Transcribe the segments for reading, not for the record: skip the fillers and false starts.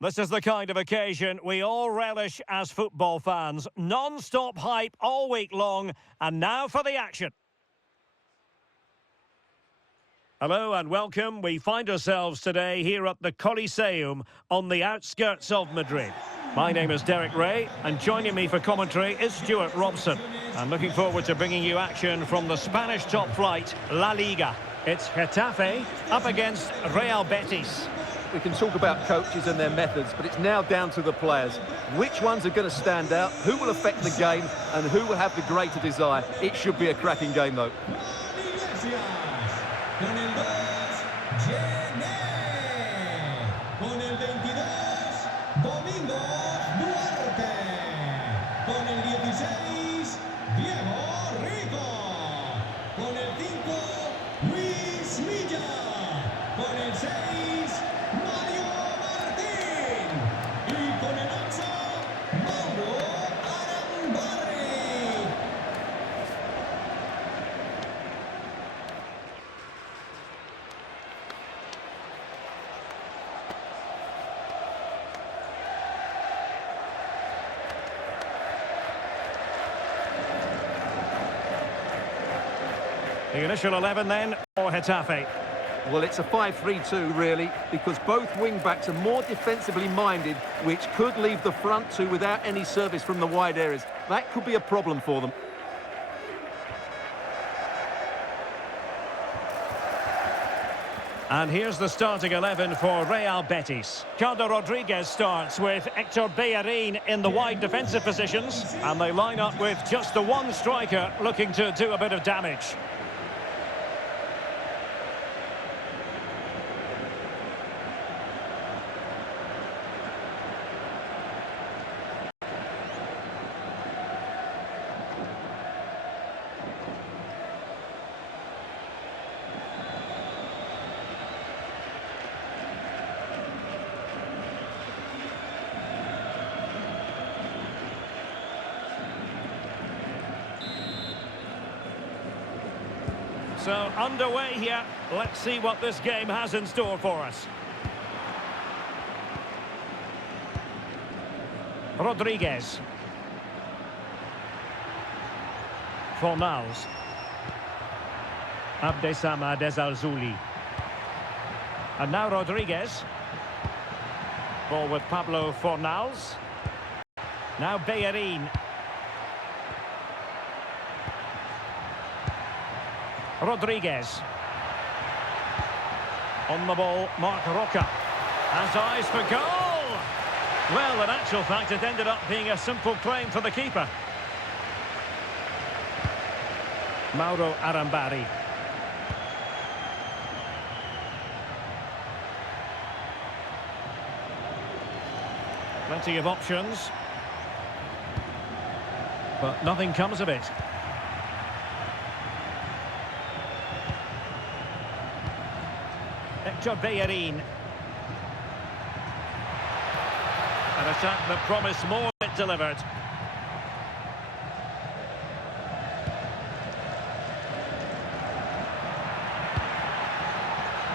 This is the kind of occasion we all relish as football fans. Non-stop hype all week long, and now for the action. Hello and welcome. We find ourselves today here at the Coliseum on the outskirts of Madrid. My name is Derek Ray, and joining me for commentary is Stuart Robson. I'm looking forward to bringing you action from the Spanish top flight, La Liga. It's Getafe up against Real Betis. We can talk about coaches and their methods, but it's now down to the players. Which ones are going to stand out, who will affect the game, and who will have the greater desire. It should be a cracking game, though. The initial 11 then for Getafe. Well, it's a 5-3-2 really, because both wing-backs are more defensively minded, which could leave the front two without any service from the wide areas. That could be a problem for them. And here's the starting 11 for Real Betis. Carlos Rodriguez starts with Héctor Bellerín in the wide defensive positions, and they line up with just the one striker looking to do a bit of damage. So, underway here. Let's see what this game has in store for us. Rodriguez. Fornals. Abdesama Desalzuli. And now Rodriguez. Ball with Pablo Fornals. Now Bellerín. Rodriguez. On the ball, Marc Roca. Has eyes for goal! Well, in actual fact, it ended up being a simple claim for the keeper. Mauro Arambari. Plenty of options, but nothing comes of it. Héctor Bellerín. An attack that promised more than it delivered.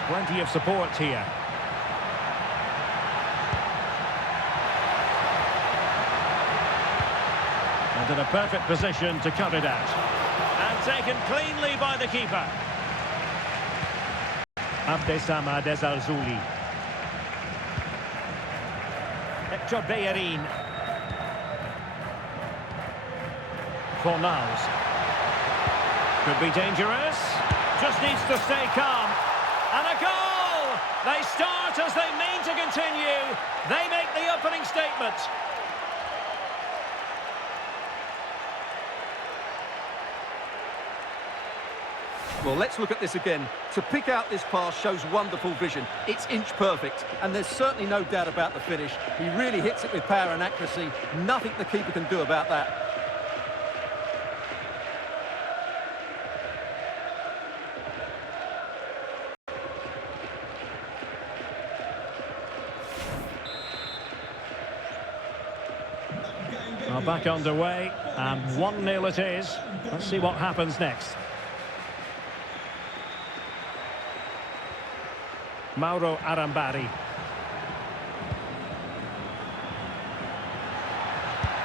Plenty of support here. And in a perfect position to cut it out. And taken cleanly by the keeper. Abdesama Desalzuli. Héctor Bellerín. Fornals. Could be dangerous. Just needs to stay calm. And a goal! They start as they mean to continue. They make the opening statement. Well, let's look at this again. To pick out this pass shows wonderful vision. It's inch perfect, and there's certainly no doubt about the finish. He really hits it with power and accuracy. Nothing the keeper can do about that. Well, back underway, and 1-0 it is. Let's see what happens next. Mauro Arambari.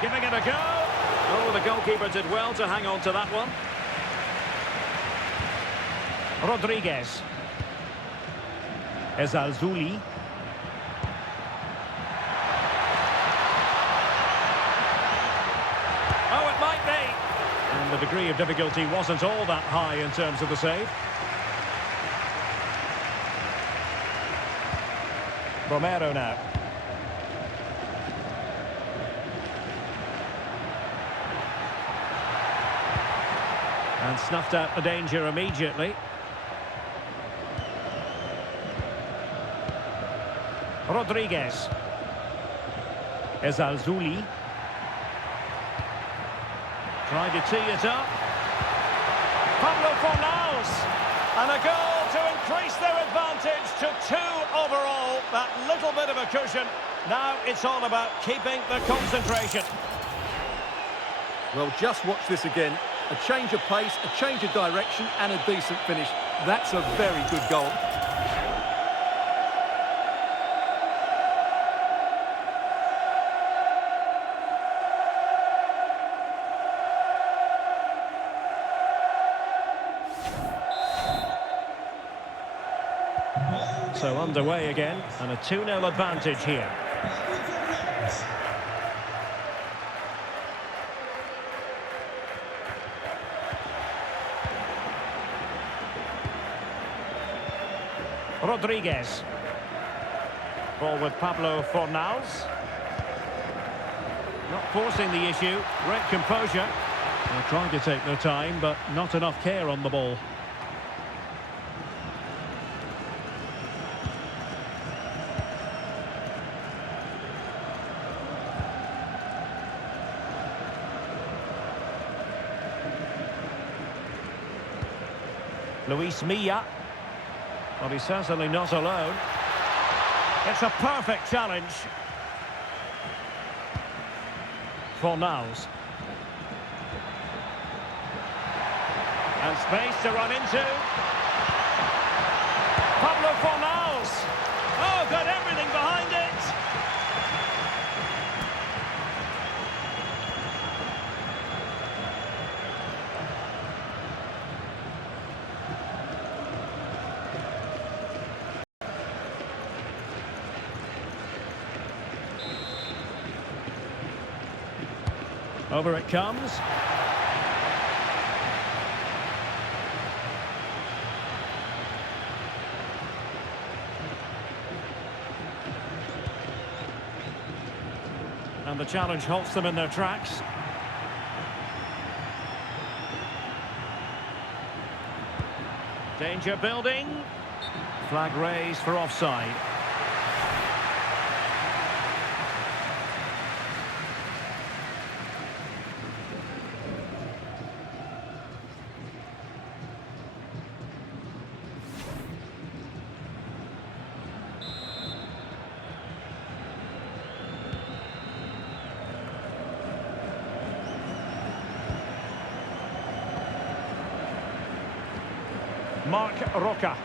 Giving it a go. Oh, the goalkeeper did well to hang on to that one. Rodriguez. Ezalzouli. Oh, it might be. And the degree of difficulty wasn't all that high in terms of the save. Romero now. And snuffed out the danger immediately. Rodriguez. Ezalzouli. Tried to tee it up. Pablo Fornals. And a goal to increase their advantage to 2 overall. That little bit of a cushion. Now it's all about keeping the concentration. Well, just watch this again. A change of pace, a change of direction, and a decent finish. That's a very good goal. So underway again, and a 2-0 advantage here. Rodriguez. Ball with Pablo Fornals. Not forcing the issue. Great composure. They're trying to take their time, but not enough care on the ball. Luis Milla. Well, he's certainly not alone. It's a perfect challenge. Fornals. And space to run into. Pablo Fornals. Oh, got everything behind it. Over it comes. And the challenge halts them in their tracks. Danger building. Flag raised for offside. Mark Roca.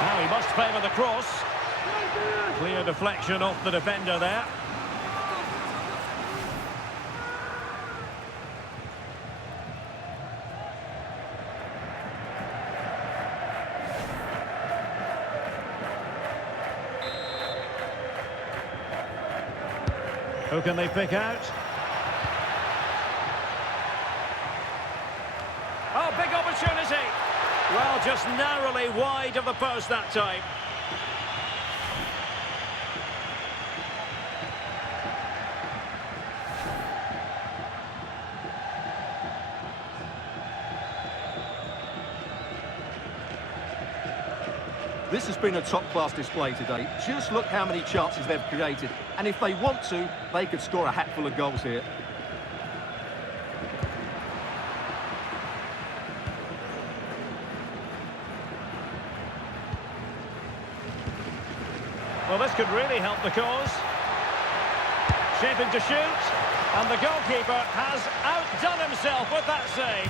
Now he must favour the cross. Clear deflection off the defender there. Who can they pick out? Oh, big opportunity. Well, just narrowly wide of the post that time. This has been a top-class display today. Just look how many chances they've created. And if they want to, they could score a hatful of goals here. Well, this could really help the cause. Shaping to shoot. And the goalkeeper has outdone himself with that save.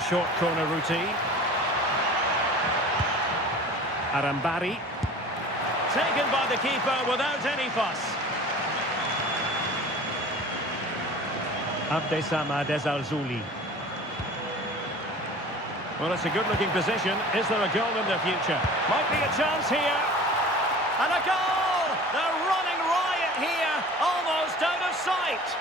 the short corner routine. Arambari. Taken by the keeper without any fuss. Abdessamad Ezalzouli. Well, it's a good-looking position. Is there a goal in the future? Might be a chance here. And a goal! They're running riot here, almost out of sight.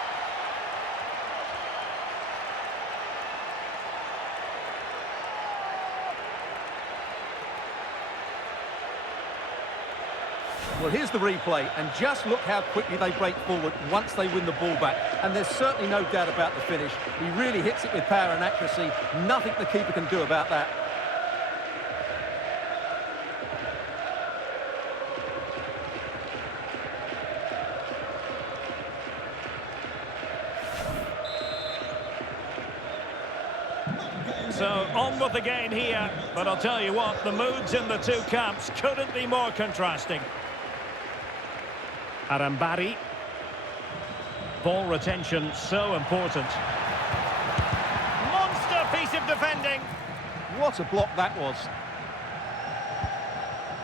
Well, here's the replay, and just look how quickly they break forward once they win the ball back. And there's certainly no doubt about the finish. He really hits it with power and accuracy. Nothing the keeper can do about that. So, on with the game here. But I'll tell you what, the moods in the two camps couldn't be more contrasting. Arambari. Ball retention so important. Monster piece of defending. What a block that was.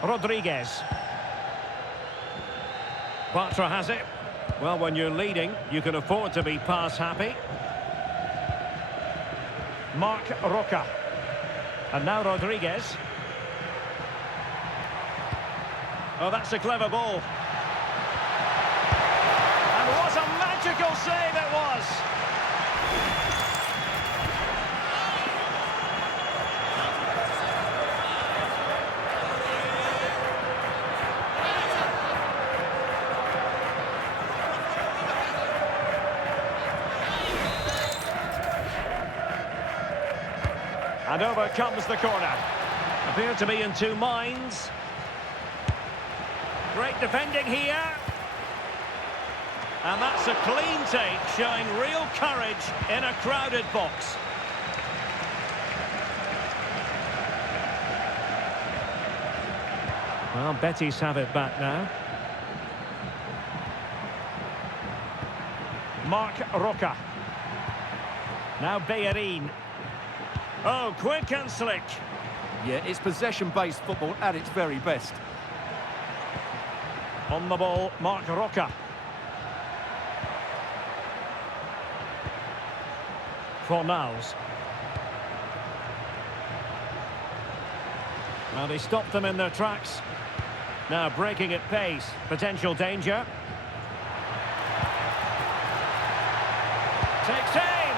Rodriguez. Bartra has it. Well, when you're leading, you can afford to be pass happy. Marc Roca. And now Rodriguez. Oh, that's a clever ball. And what a magical save it was! And over comes the corner. Appear to be in two minds. Great defending here. And that's a clean take, showing real courage in a crowded box. Well, Betis have it back now. Marc Roca. Now Bellerin. Oh, quick and slick. Yeah, it's possession-based football at its very best. On the ball, Marc Roca. Fornals. Well, he stopped them in their tracks. Now breaking at pace. Potential danger. Takes aim.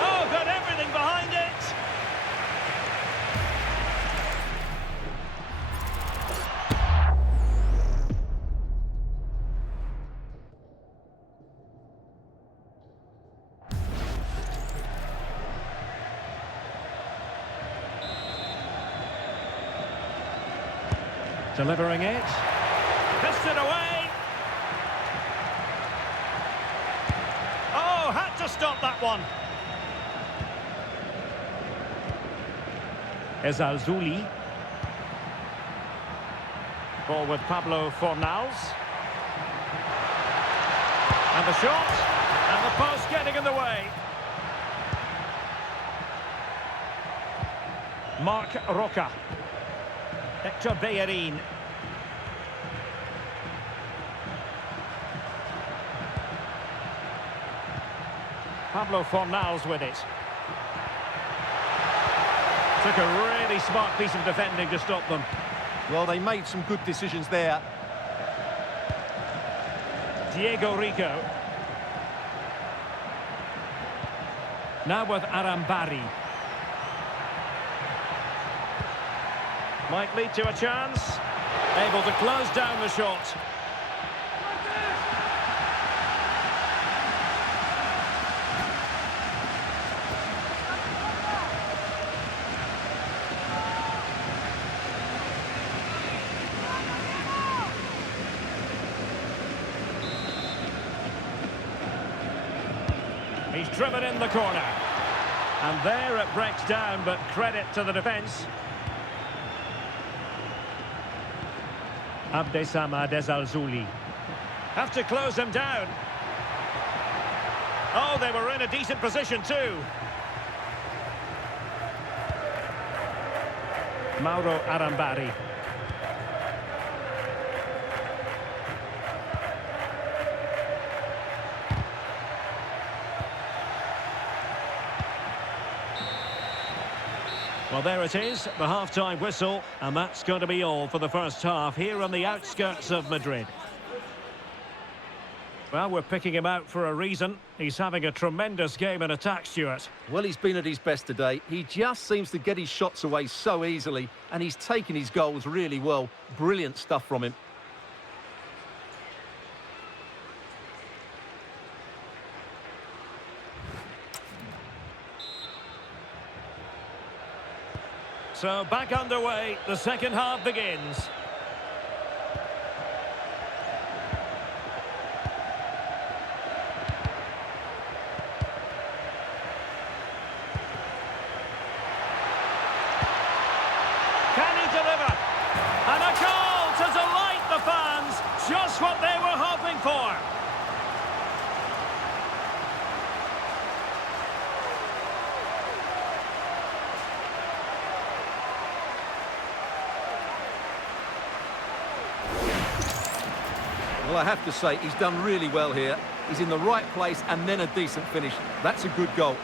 Oh, got everything behind it. Delivering it. Pissed it away. Oh, had to stop that one. Ezalzouli. Ball with Pablo Fornals. And the shot. And the post getting in the way. Marc Roca. Hector Bellerin. Pablo Fornals with it. Took a really smart piece of defending to stop them. Well, they made some good decisions there. Diego Rico. Now with Arambari. Might lead to a chance. Able to close down the shot. He's driven in the corner. And there it breaks down, but credit to the defence. Abdessamad Ezalzouli. Have to close them down. Oh, they were in a decent position too. Mauro Arambari. Well, there it is, the half-time whistle, and that's going to be all for the first half here on the outskirts of Madrid. Well, we're picking him out for a reason. He's having a tremendous game in attack, Stuart. Well, he's been at his best today. He just seems to get his shots away so easily, and he's taken his goals really well. Brilliant stuff from him. So back underway, the second half begins. Can he deliver? And a goal to delight the fans, just what they were hoping for. Well, I have to say, he's done really well here. He's in the right place and then a decent finish. That's a good goal.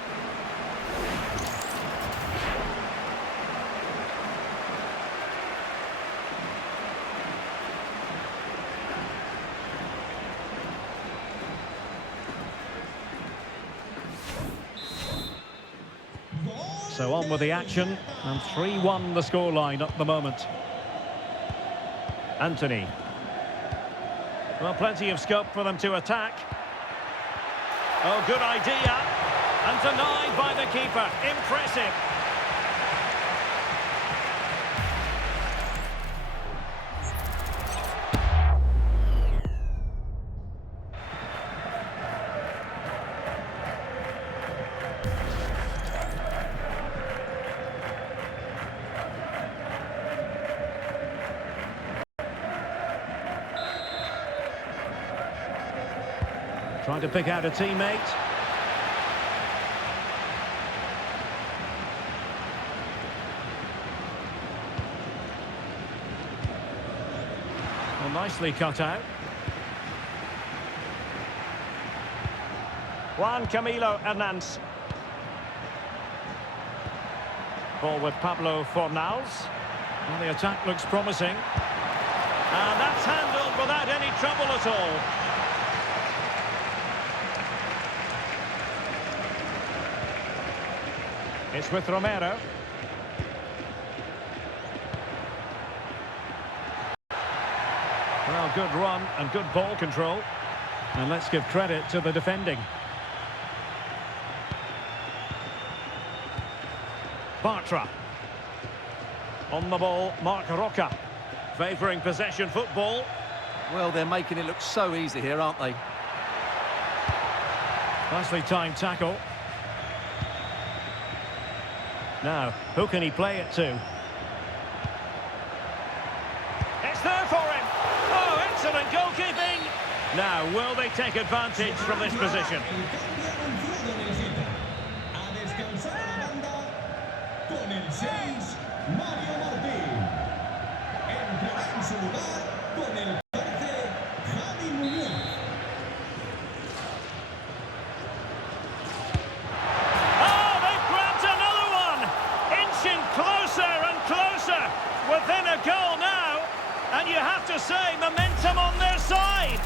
So on with the action, and 3-1 the scoreline at the moment. Anthony. Well, plenty of scope for them to attack. Oh, good idea. And denied by the keeper. Impressive. Trying to pick out a teammate. Well, nicely cut out. Juan Camilo Hernandez. Ball with Pablo Fornals. Well, the attack looks promising. And that's handled without any trouble at all. It's with Romero. Well, good run and good ball control. And let's give credit to the defending. Bartra. On the ball, Marc Roca. Favouring possession football. Well, they're making it look so easy here, aren't they? Nicely timed tackle. Now, who can he play it to? It's there for him! Oh, excellent goalkeeping! Now, will they take advantage from this position? Within a goal now, and you have to say momentum on their side.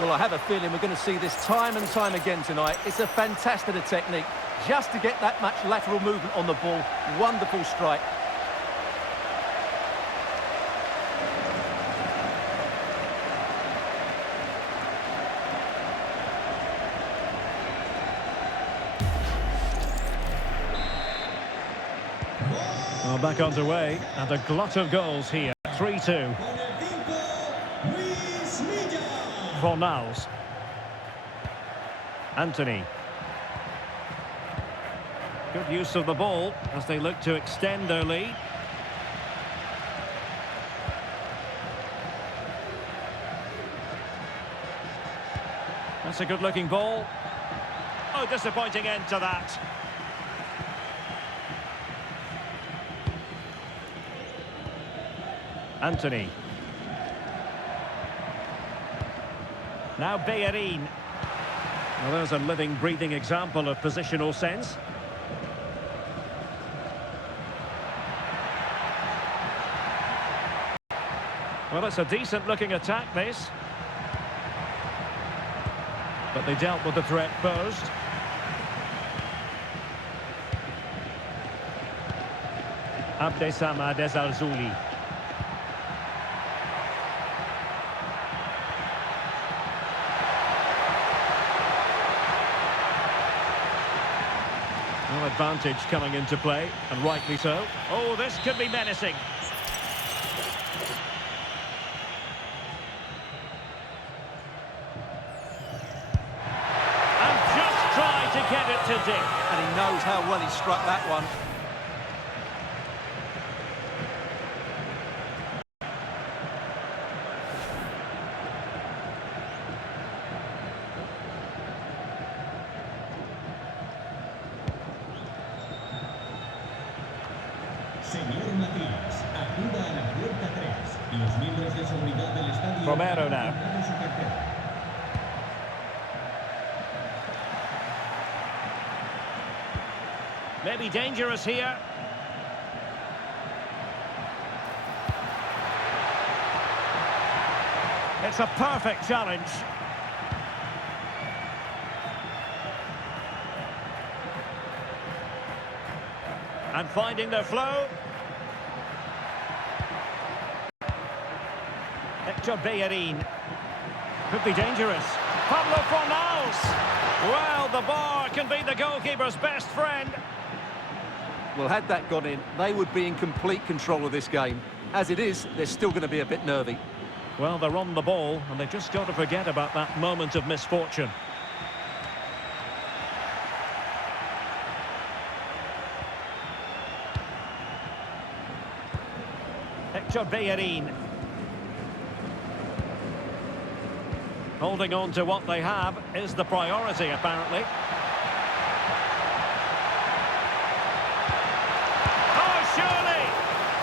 Well, I have a feeling we're going to see this time and time again tonight. It's a fantastic technique just to get that much lateral movement on the ball. Wonderful strike. Well, back underway, and a glut of goals here. 3-2. Fornals. Anthony. Good use of the ball as they look to extend their lead. That's a good-looking ball. Oh, disappointing end to that. Anthony. Now Bellerin. Well, there's a living, breathing example of positional sense. Well, it's a decent-looking attack, this. But they dealt with the threat posed. Abdessamad Ezarzuli. No advantage coming into play, and rightly so. Oh, this could be menacing. And just tried to get it to Dick. And he knows how well he struck that one. Señor Matías, acuda a la puerta 3. Los miembros de seguridad del estadio... Romero now. Su cartera. Maybe dangerous here. It's a perfect challenge. And finding their flow. Hector Bellerin. Could be dangerous. Pablo Fornals. Well, the bar can be the goalkeeper's best friend. Well, had that gone in, they would be in complete control of this game. As it is, they're still going to be a bit nervy. Well, they're on the ball, and they've just got to forget about that moment of misfortune. Hector Bellerin. Holding on to what they have is the priority, apparently. Oh, surely!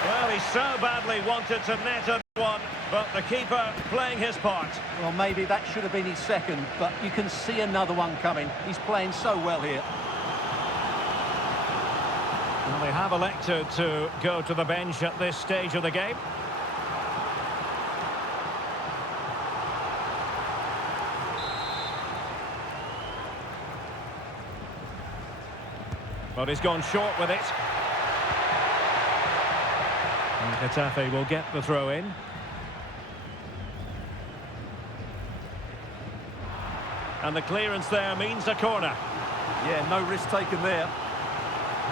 Well, he so badly wanted to net a one, but the keeper playing his part. Well, maybe that should have been his second, but you can see another one coming. He's playing so well here. Well, they have elected to go to the bench at this stage of the game. But he's gone short with it. And Getafe will get the throw in. And the clearance there means a corner. Yeah, no risk taken there.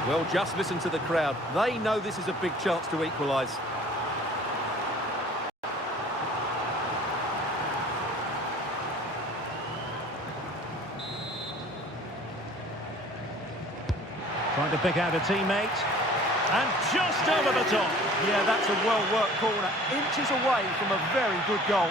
Well, just listen to the crowd. They know this is a big chance to equalise. Trying to pick out a teammate. And just over the top. Yeah, that's a well-worked corner. Inches away from a very good goal.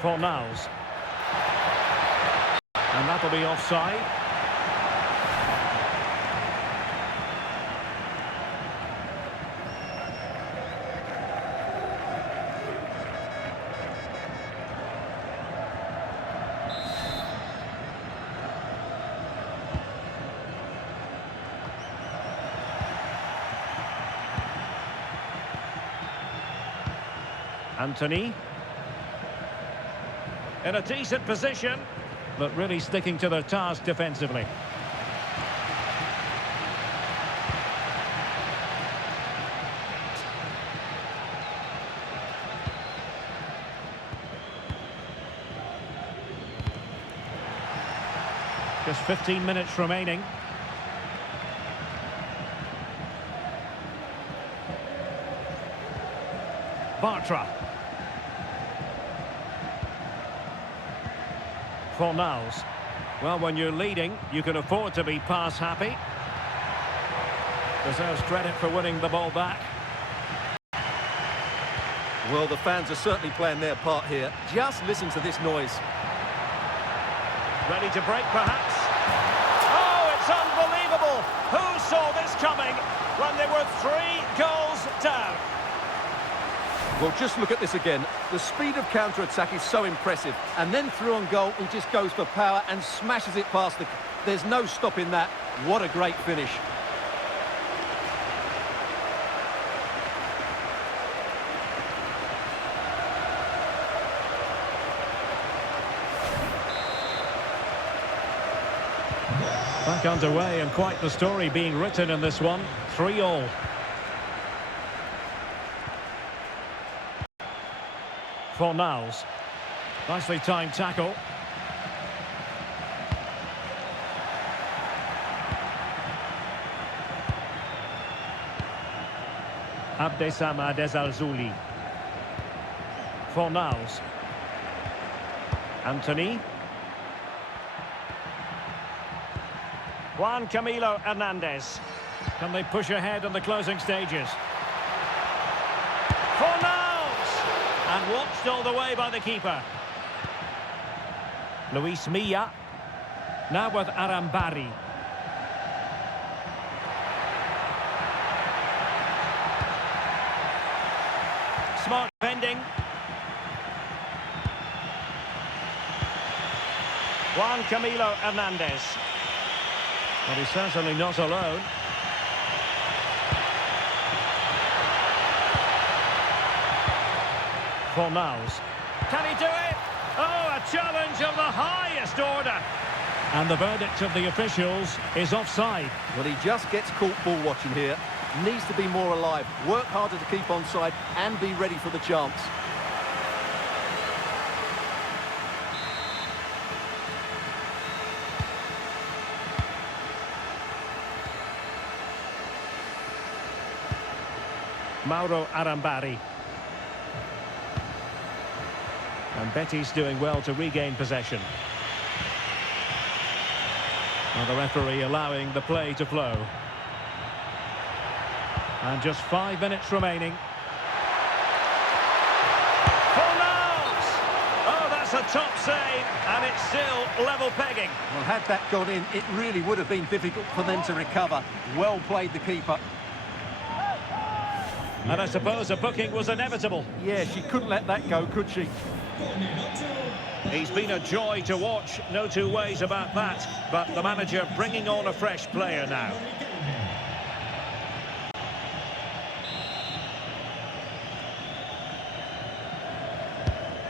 Fornals. And that'll be offside. Anthony. In a decent position, but really sticking to their task defensively. Just 15 minutes remaining. Bartra. Fornals. Well, when you're leading, you can afford to be pass happy. Deserves credit for winning the ball back. Well, the fans are certainly playing their part here. Just listen to this noise. Ready to break, perhaps? Oh, it's unbelievable! Who saw this coming when they were 3 goals down? Well, just look at this again. The speed of counter-attack is so impressive. And then through on goal, he just goes for power and smashes it past the... There's no stopping that. What a great finish. Back underway, and quite the story being written in this one. 3-3. Fornals. Nicely timed tackle. Abdesama Desalzuli. Fornals. Anthony. Juan Camilo Hernandez. Can they push ahead in the closing stages? Fornals! And watched all the way by the keeper. Luis Milla. Now with Arambari. Smart bending. Juan Camilo Hernandez. But he's certainly not alone. Fornals. Can he do it? Oh, a challenge of the highest order. And the verdict of the officials is offside. Well, he just gets caught ball watching here. Needs to be more alive, work harder to keep onside and be ready for the chance. Mauro Arambari. And Betis doing well to regain possession. And the referee allowing the play to flow. And just 5 minutes remaining. Fornals! Oh, that's a top save, and it's still level pegging. Well, had that gone in, it really would have been difficult for them to recover. Well played, the keeper. And I suppose a booking was inevitable. Yeah, she couldn't let that go, could she? He's been a joy to watch, no two ways about that. But the manager bringing on a fresh player now.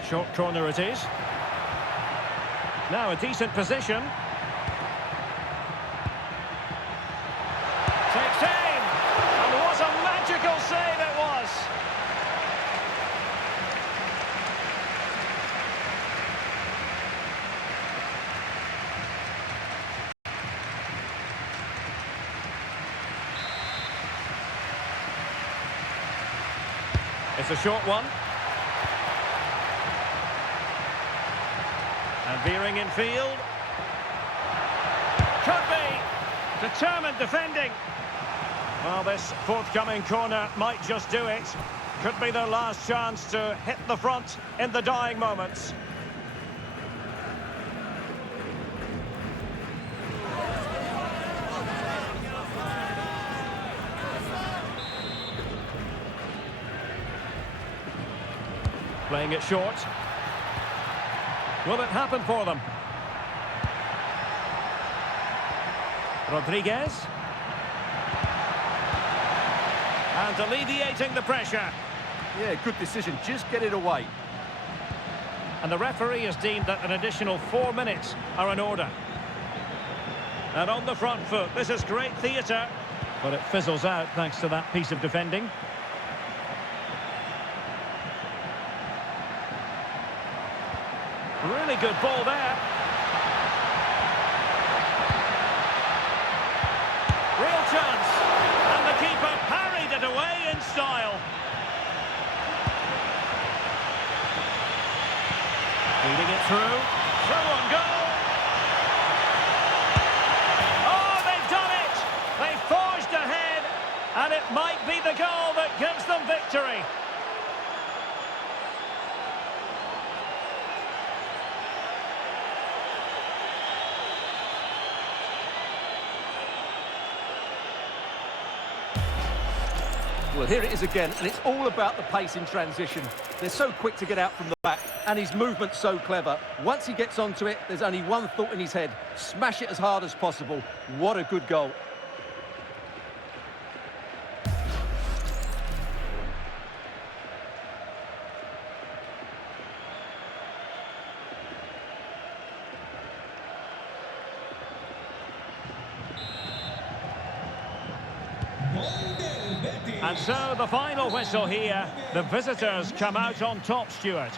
Short corner it is. Now a decent position. Takes aim. And what a magical save it was. It's a short one. And veering in field. Could be. Determined defending. Well, this forthcoming corner might just do it. Could be their last chance to hit the front in the dying moments. Playing it short. Will it happen for them? Rodriguez. And alleviating the pressure. Yeah, good decision. Just get it away. And the referee has deemed that an additional 4 minutes are in order. And on the front foot, this is great theatre. But it fizzles out thanks to that piece of defending. Really good ball there. Real chance. And the keeper parried it away in style. Feeding it through. Through on goal. Well, here it is again, and it's all about the pace in transition. They're so quick to get out from the back, and his movement's so clever. Once he gets onto it, there's only one thought in his head: smash it as hard as possible. What a good goal. And so the final whistle here. The visitors come out on top, Stuart.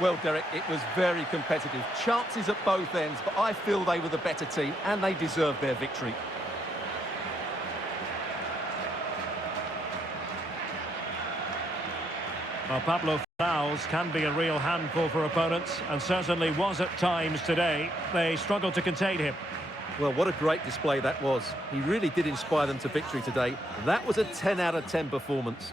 Well, Derek, it was very competitive. Chances at both ends, but I feel they were the better team and they deserved their victory. Well, Pablo fouls can be a real handful for opponents, and certainly was at times today. They struggled to contain him. Well, what a great display that was. He really did inspire them to victory today. That was a 10 out of 10 performance.